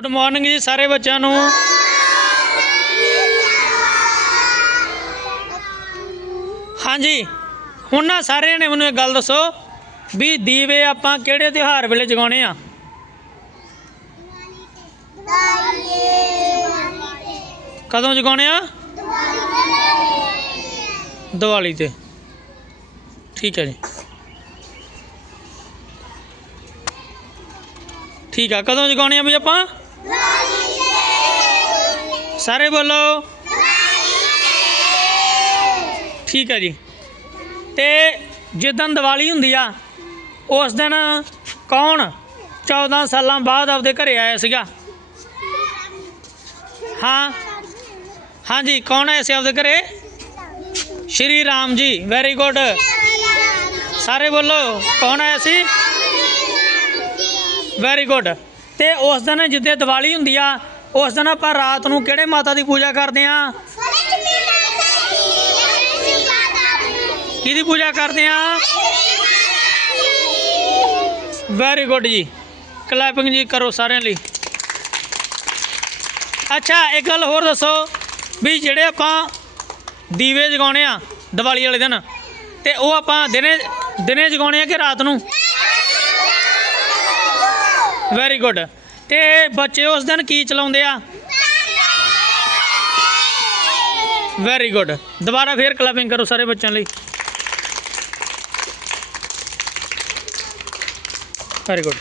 Good morning ਜੀ ਸਾਰੇ ਬੱਚਿਆਂ ਨੂੰ। ਹਾਂਜੀ, ਹੁਣ ਨਾ ਸਾਰਿਆਂ ਨੇ ਮੈਨੂੰ ਇੱਕ ਗੱਲ ਦੱਸੋ ਵੀ ਦੀਵੇ ਆਪਾਂ ਕਿਹੜੇ ਤਿਉਹਾਰ ਵੇਲੇ ਜਗਾਉਣੇ ਆ? ਕਦੋਂ ਜਗਾਉਣੇ ਆ? ਦੀਵਾਲੀ ਤੇ। ਠੀਕ ਹੈ ਜੀ। ਠੀਕ ਆ, ਕਦੋਂ ਜਗਾਉਣੇ ਆ ਵੀ ਆਪਾਂ? ਸਾਰੇ ਬੋਲੋ। ਠੀਕ ਹੈ ਜੀ। ਤੇ ਜਿੱਦਣ ਦੀਵਾਲੀ ਹੁੰਦੀ ਆ, ਉਸ ਦਿਨ ਕੌਣ 14 ਸਾਲਾਂ ਬਾਅਦ ਆਪਦੇ ਘਰੇ ਆਇਆ ਸੀਗਾ? ਹਾਂ। ਹਾਂਜੀ, ਕੌਣ ਆਇਆ ਸੀ ਆਪਦੇ ਘਰੇ? ਸ਼੍ਰੀ ਰਾਮ ਜੀ। ਵੈਰੀ ਗੁੱਡ ਸਾਰੇ ਬੋਲੋ, ਕੌਣ ਆਇਆ ਸੀ? ਵੈਰੀ ਗੁੱਡ ਤੇ ਉਸ ਦਿਨ ਜਿੱਦੇ ਦੀਵਾਲੀ ਹੁੰਦੀ ਆ, ਉਸ ਦਿਨ ਆਪਾਂ ਰਾਤ ਨੂੰ ਕਿਹੜੇ ਮਾਤਾ ਦੀ ਪੂਜਾ ਕਰਦੇ ਆ? ਕਿਹਦੀ ਪੂਜਾ ਕਰਦੇ ਆ? ਵੈਰੀ ਗੁੱਡ ਜੀ। ਕਲੈਪਿੰਗ ਜੀ ਕਰੋ ਸਾਰਿਆਂ ਲਈ। ਅੱਛਾ, ਇੱਕ ਗੱਲ ਹੋਰ ਦੱਸੋ ਵੀ ਜਿਹੜੇ ਆਪਾਂ ਦੀਵੇ ਜਗਾਉਣੇ ਆ ਦੀਵਾਲੀ ਵਾਲੇ ਦਿਨ, ਤੇ ਉਹ ਆਪਾਂ ਦਿਨੇ ਦਿਨੇ ਜਗਾਉਣੇ ਆ ਕਿ ਰਾਤ ਨੂੰ? ਵੈਰੀ ਗੁੱਡ ਤੇ ਬੱਚੇ ਉਸ ਦਿਨ ਕੀ ਚਲਾਉਂਦੇ ਆ? ਵੈਰੀ ਗੁੱਡ ਦੁਬਾਰਾ ਫੇਰ ਕਲੈਪਿੰਗ ਕਰੋ ਸਾਰੇ ਬੱਚਿਆਂ ਲਈ। Very good